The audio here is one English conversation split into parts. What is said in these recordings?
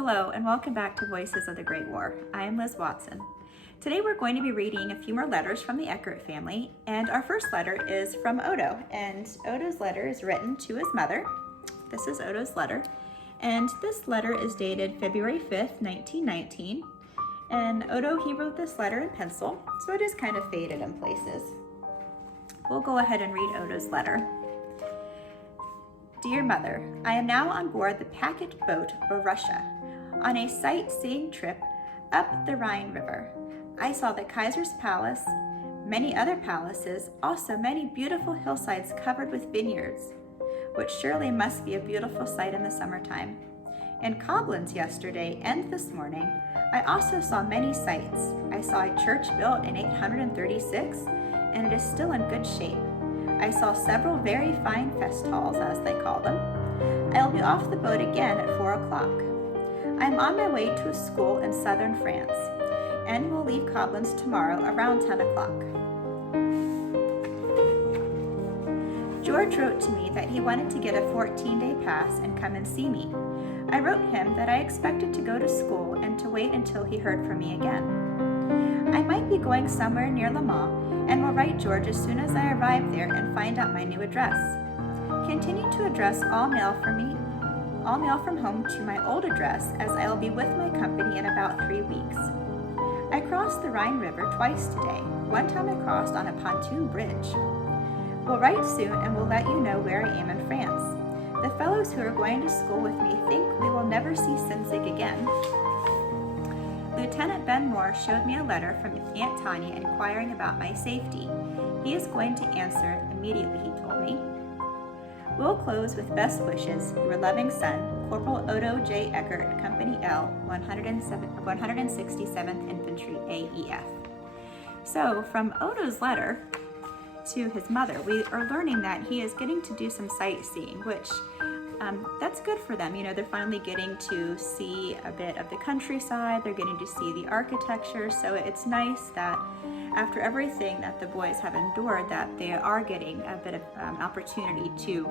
Hello and welcome back to Voices of the Great War. I am Liz Watson. Today we're going to be reading a few more letters from the Eckert family, and our first letter is from Odo, and Odo's letter is written to his mother. This is Odo's letter, and this letter is dated February 5th, 1919, and Odo, he wrote this letter in pencil, so it is kind of faded in places. We'll go ahead and read Odo's letter. Dear Mother, I am now on board the packet boat Borussia on a sightseeing trip up the Rhine River. I saw the Kaiser's Palace, many other palaces, also many beautiful hillsides covered with vineyards, which surely must be a beautiful sight in the summertime. In Koblenz yesterday and this morning, I also saw many sights. I saw a church built in 836, and it is still in good shape. I saw several very fine fest halls, as they call them. I will be off the boat again at 4 o'clock. I am on my way to a school in southern France, and will leave Koblenz tomorrow around 10 o'clock. George wrote to me that he wanted to get a 14-day pass and come and see me. I wrote him that I expected to go to school and to wait until he heard from me again. I might be going somewhere near Le Mans, and will write George as soon as I arrive there and find out my new address. Continue to address all mail from home to my old address, as I will be with my company in about 3 weeks. I crossed the Rhine River twice today. One time I crossed on a pontoon bridge. We'll write soon and will let you know where I am in France. The fellows who are going to school with me think we will never see Sinzig again. Lieutenant Ben Moore showed me a letter from Aunt Tanya inquiring about my safety. He is going to answer immediately, he told me. We'll close with best wishes, your loving son, Corporal Odo J. Eckert, Company L, 167th Infantry, AEF. So, from Odo's letter to his mother, we are learning that he is getting to do some sightseeing, which that's good for them. You know, they're finally getting to see a bit of the countryside, they're getting to see the architecture, so it's nice that after everything that the boys have endured, that they are getting a bit of opportunity to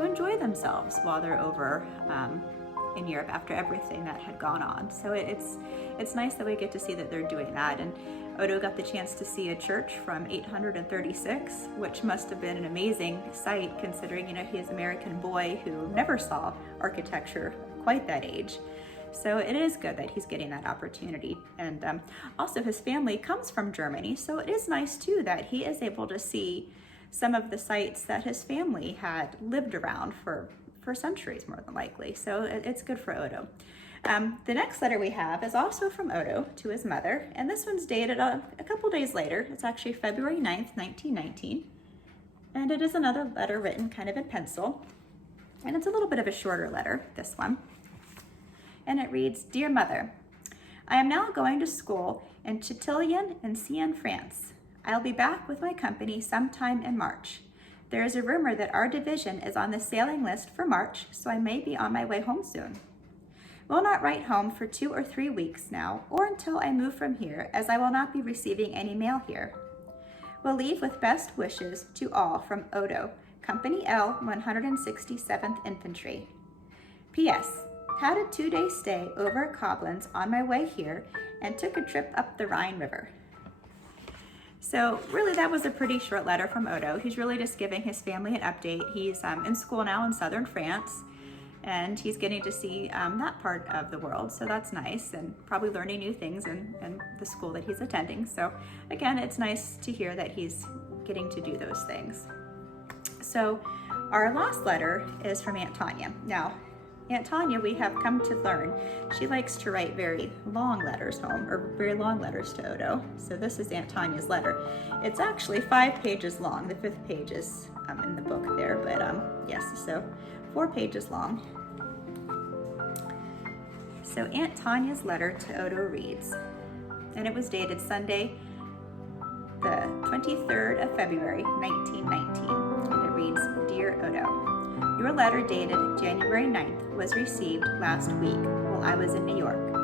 enjoy themselves while they're over in Europe after everything that had gone on. So it's nice that we get to see that they're doing that. And Odo got the chance to see a church from 836, which must have been an amazing sight considering, you know, he is an American boy who never saw architecture quite that age. So it is good that he's getting that opportunity. And also his family comes from Germany, so it is nice too that he is able to see some of the sites that his family had lived around for centuries, more than likely. So it's good for Odo. The next letter we have is also from Odo to his mother, and this one's dated a couple days later. It's actually February 9th, 1919, and it is another letter written kind of in pencil, and it's a little bit of a shorter letter, this one. And it reads, Dear Mother, I am now going to school in Châtillon in Sienne, France. I'll be back with my company sometime in March. There is a rumor that our division is on the sailing list for March, so I may be on my way home soon. Will not write home for 2 or 3 weeks now, or until I move from here, as I will not be receiving any mail here. Will leave with best wishes to all from Odo, Company L, 167th Infantry. P.S. Had a 2-day stay over at Koblenz on my way here, and took a trip up the Rhine River. So really that was a pretty short letter from Odo. He's really just giving his family an update. He's in school now in southern France, and he's getting to see that part of the world, so that's nice, and probably learning new things in the school that he's attending. So again, it's nice to hear that he's getting to do those things. So our last letter is from Aunt Tanya. Now, Aunt Tanya, we have come to learn, she likes to write very long letters home, or very long letters to Odo. So this is Aunt Tanya's letter. It's actually 5 pages long. The 5th page is in the book there, but yes, so 4 pages long. So Aunt Tanya's letter to Odo reads, and it was dated Sunday, the 23rd of February, 1919, and it reads, Dear Odo, your letter dated January 9th was received last week while I was in New York.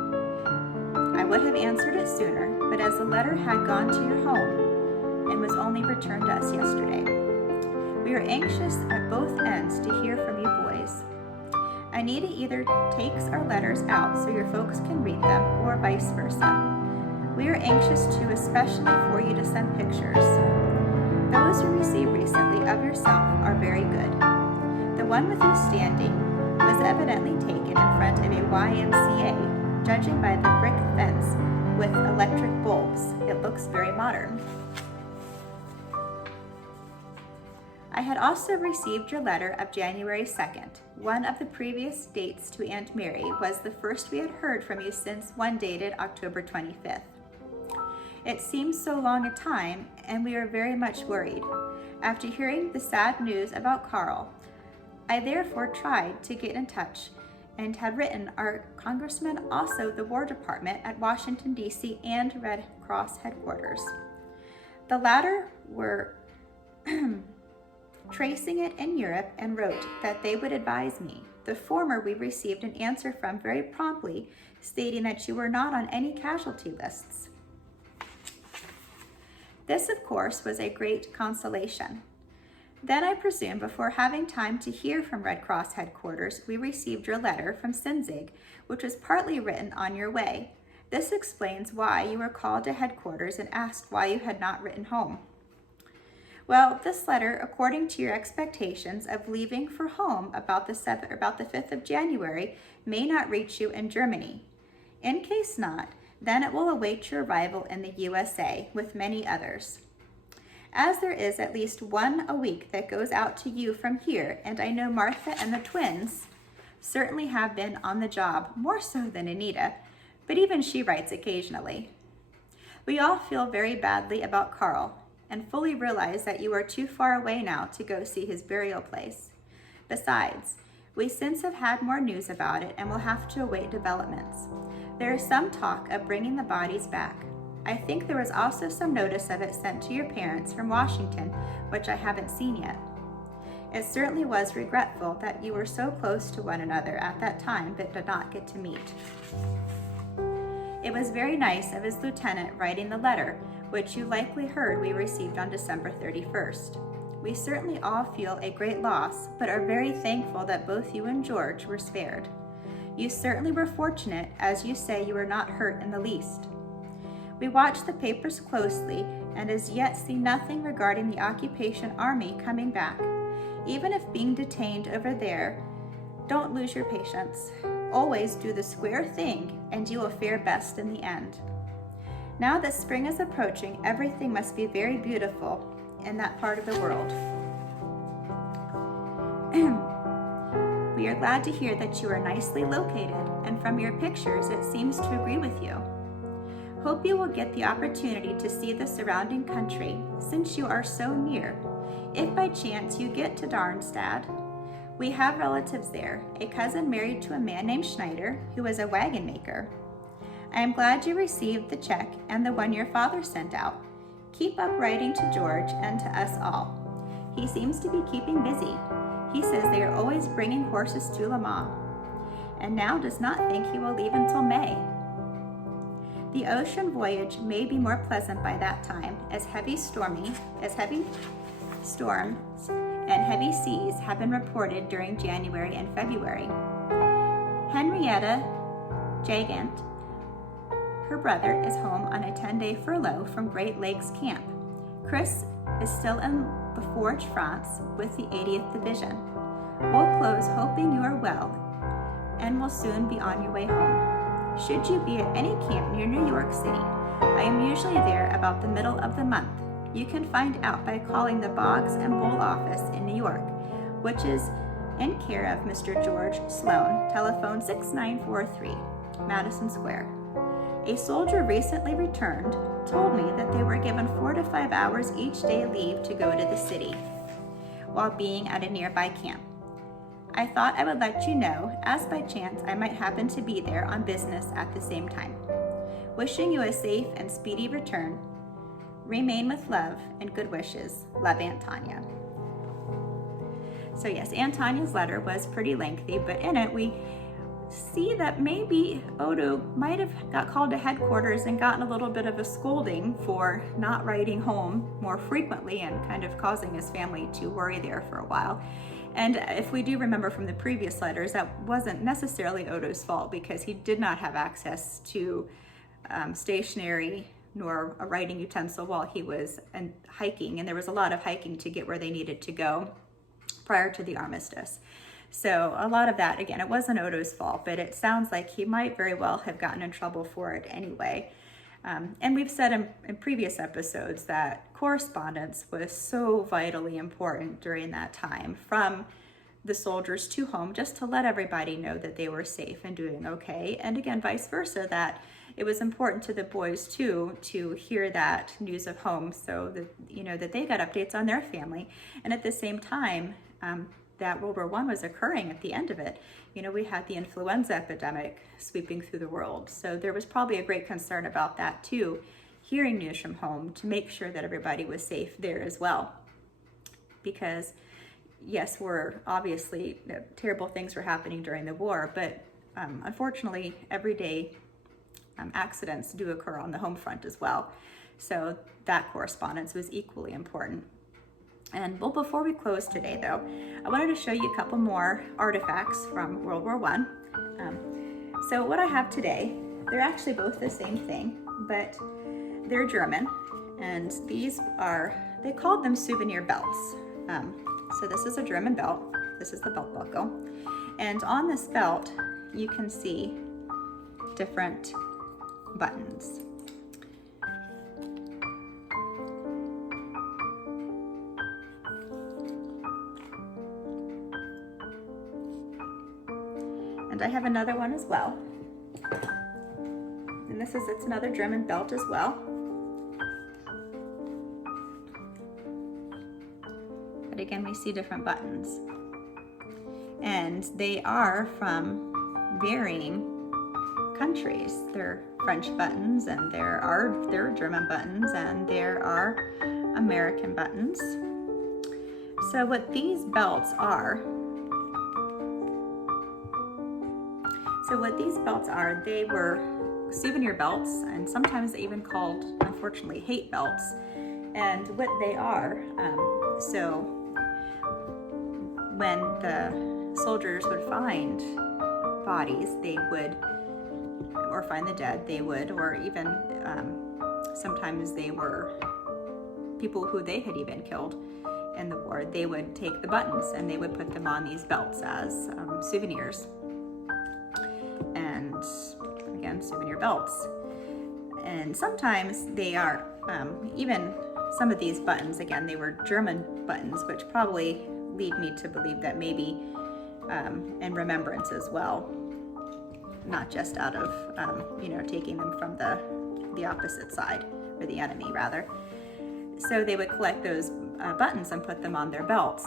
I would have answered it sooner, but as the letter had gone to your home and was only returned to us yesterday, we are anxious at both ends to hear from you boys. Anita either takes our letters out so your folks can read them, or vice versa. We are anxious too, especially for you to send pictures. Those you received recently of yourself are very good. The one with you standing was evidently taken in front of a YMCA, judging by the brick fence with electric bulbs. It looks very modern. I had also received your letter of January 2nd. One of the previous dates to Aunt Mary was the first we had heard from you since one dated October 25th. It seems so long a time, and we are very much worried. After hearing the sad news about Carl, I therefore tried to get in touch and have written our congressman, also the War Department at Washington, D.C. and Red Cross headquarters. The latter were tracing it in Europe and wrote that they would advise me. The former we received an answer from very promptly, stating that you were not on any casualty lists. This, of course, was a great consolation. Then I presume before having time to hear from Red Cross headquarters, we received your letter from Sinzig, which was partly written on your way. This explains why you were called to headquarters and asked why you had not written home. Well, this letter, according to your expectations of leaving for home about the 5th of January, may not reach you in Germany. In case not, then it will await your arrival in the USA with many others. As there is at least one a week that goes out to you from here, and I know Martha and the twins certainly have been on the job, more so than Anita, but even she writes occasionally. We all feel very badly about Carl, and fully realize that you are too far away now to go see his burial place. Besides, we since have had more news about it and will have to await developments. There is some talk of bringing the bodies back. I think there was also some notice of it sent to your parents from Washington, which I haven't seen yet. It certainly was regretful that you were so close to one another at that time but did not get to meet. It was very nice of his lieutenant writing the letter, which you likely heard we received on December 31st. We certainly all feel a great loss, but are very thankful that both you and George were spared. You certainly were fortunate, as you say you were not hurt in the least. We watch the papers closely and as yet see nothing regarding the occupation army coming back. Even if being detained over there, don't lose your patience. Always do the square thing and you will fare best in the end. Now that spring is approaching, everything must be very beautiful in that part of the world. We are glad to hear that you are nicely located, and from your pictures it seems to agree with you. Hope you will get the opportunity to see the surrounding country, since you are so near. If by chance you get to Darmstadt, we have relatives there, a cousin married to a man named Schneider, who is a wagon maker. I am glad you received the check and the one your father sent out. Keep up writing to George and to us all. He seems to be keeping busy. He says they are always bringing horses to Le Mans, and now does not think he will leave until May. The ocean voyage may be more pleasant by that time, as heavy storms and heavy seas have been reported during January and February. Henrietta Jagant, her brother, is home on a 10-day furlough from Great Lakes Camp. Chris is still in the Forge, France with the 80th Division. We'll close hoping you are well and will soon be on your way home. Should you be at any camp near New York City, I am usually there about the middle of the month. You can find out by calling the Boggs and Bull office in New York, which is in care of Mr. George Sloan, telephone 6943, Madison Square. A soldier recently returned told me that they were given 4 to 5 hours each day leave to go to the city while being at a nearby camp. I thought I would let you know, as by chance I might happen to be there on business at the same time. Wishing you a safe and speedy return. Remain with love and good wishes. Love, Aunt Tanya. So yes, Aunt Tanya's letter was pretty lengthy, but in it we see that maybe Odo might have got called to headquarters and gotten a little bit of a scolding for not writing home more frequently and kind of causing his family to worry there for a while. And if we do remember from the previous letters, that wasn't necessarily Odo's fault, because he did not have access to stationery nor a writing utensil while he was hiking. And there was a lot of hiking to get where they needed to go prior to the armistice. So a lot of that, again, it wasn't Odo's fault, but it sounds like he might very well have gotten in trouble for it anyway. And we've said in previous episodes that correspondence was so vitally important during that time, from the soldiers to home, just to let everybody know that they were safe and doing okay. And again, vice versa, that it was important to the boys too to hear that news of home, so that, you know, that they got updates on their family. And at the same time, that World War I was occurring at the end of it. You know, we had the influenza epidemic sweeping through the world. So there was probably a great concern about that too, hearing news from home to make sure that everybody was safe there as well. Because yes, obviously terrible things were happening during the war, but unfortunately everyday accidents do occur on the home front as well. So that correspondence was equally important. And well, before we close today though, I wanted to show you a couple more artifacts from World War I. So what I have today, they're actually both the same thing, but they're German. And they called them souvenir belts. So this is a German belt. This is the belt buckle. And on this belt, you can see different buttons. And I have another one as well. And it's another German belt as well. But again, we see different buttons. And they are from varying countries. They're French buttons, and there are German buttons, and there are American buttons. So what these belts are, they were souvenir belts, and sometimes even called, unfortunately, hate belts. And what they are, so when the soldiers would find bodies, or find the dead, or even sometimes they were people who they had even killed in the war, they would take the buttons and they would put them on these belts as souvenirs. And again, souvenir belts. And sometimes they are, even some of these buttons, again, they were German buttons, which probably lead me to believe that maybe in remembrance as well, not just out of, taking them from the opposite side, or the enemy rather. So they would collect those buttons and put them on their belts.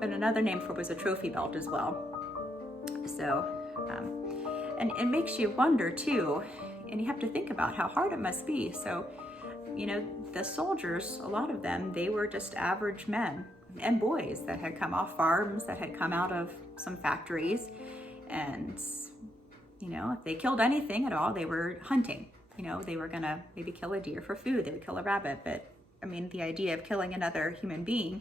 And another name for it was a trophy belt as well. So, and it makes you wonder too, and you have to think about how hard it must be. So, the soldiers, a lot of them, they were just average men and boys that had come off farms, that had come out of some factories. And, if they killed anything at all, they were hunting. They were gonna maybe kill a deer for food, they would kill a rabbit, but the idea of killing another human being,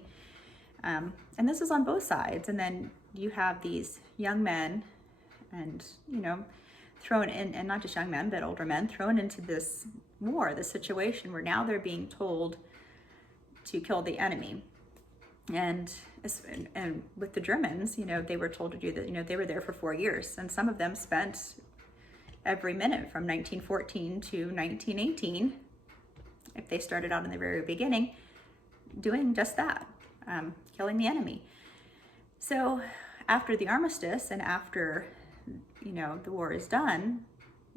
and this is on both sides. And then you have these young men and, thrown in, and not just young men, but older men, thrown into this war, this situation where now they're being told to kill the enemy. And with the Germans, they were told to do that. They were there for 4 years, and some of them spent every minute from 1914 to 1918, if they started out in the very beginning, doing just that, killing the enemy. So after the armistice and after, the war is done,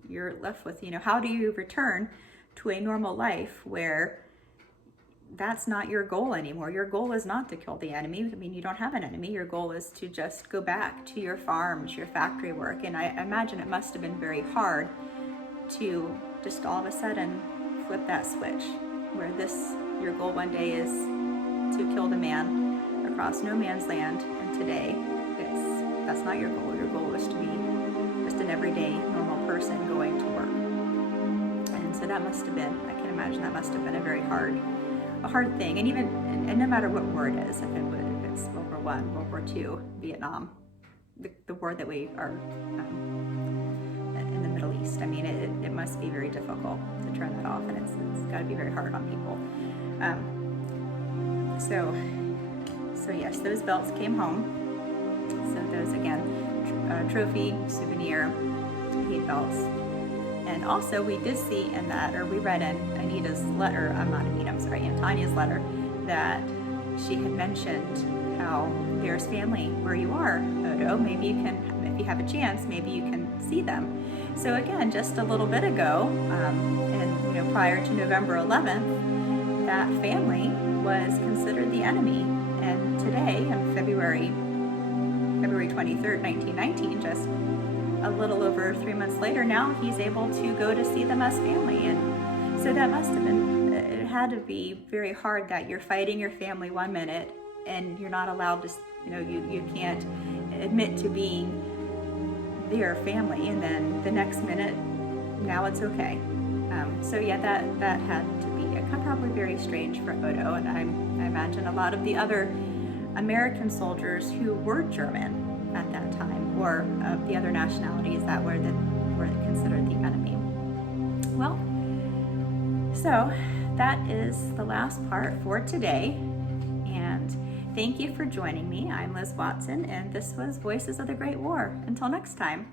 you're left with, how do you return to a normal life where that's not your goal anymore? Your goal is not to kill the enemy. You don't have an enemy. Your goal is to just go back to your farms, your factory work. And I imagine it must have been very hard to just all of a sudden flip that switch, where your goal one day is to kill the man across no man's land, and today that's not your goal. Your goal is to be just an everyday normal person going to work. And so that must have been, I can imagine that must have been a very hard thing. And no matter what war it is, if it's World War I, World War II, Vietnam, the war that we are in the Middle East. I mean, it must be very difficult to turn that off, and it's got to be very hard on people. So yes, those belts came home. So those, again, trophy, souvenir, paid belts. And also we did see in that, or we read in Anita's letter, Aunt Tanya's letter, that she had mentioned how there's family where you are, Odo. Maybe you can, if you have a chance, maybe you can see them. So again, just a little bit ago, and prior to November 11th, that family was considered the enemy. And today, on February 23rd, 1919, just a little over 3 months later, now he's able to go to see them as family. And so that must have been, it had to be very hard that you're fighting your family one minute and you're not allowed to, you can't admit to being their family, and then the next minute, now it's okay. So yeah, that had to be probably very strange for Odo, and I imagine a lot of the other American soldiers who were German at that time, or the other nationalities that were considered the enemy. Well, so that is the last part for today, and thank you for joining me. I'm Liz Watson, and this was Voices of the Great War. Until next time.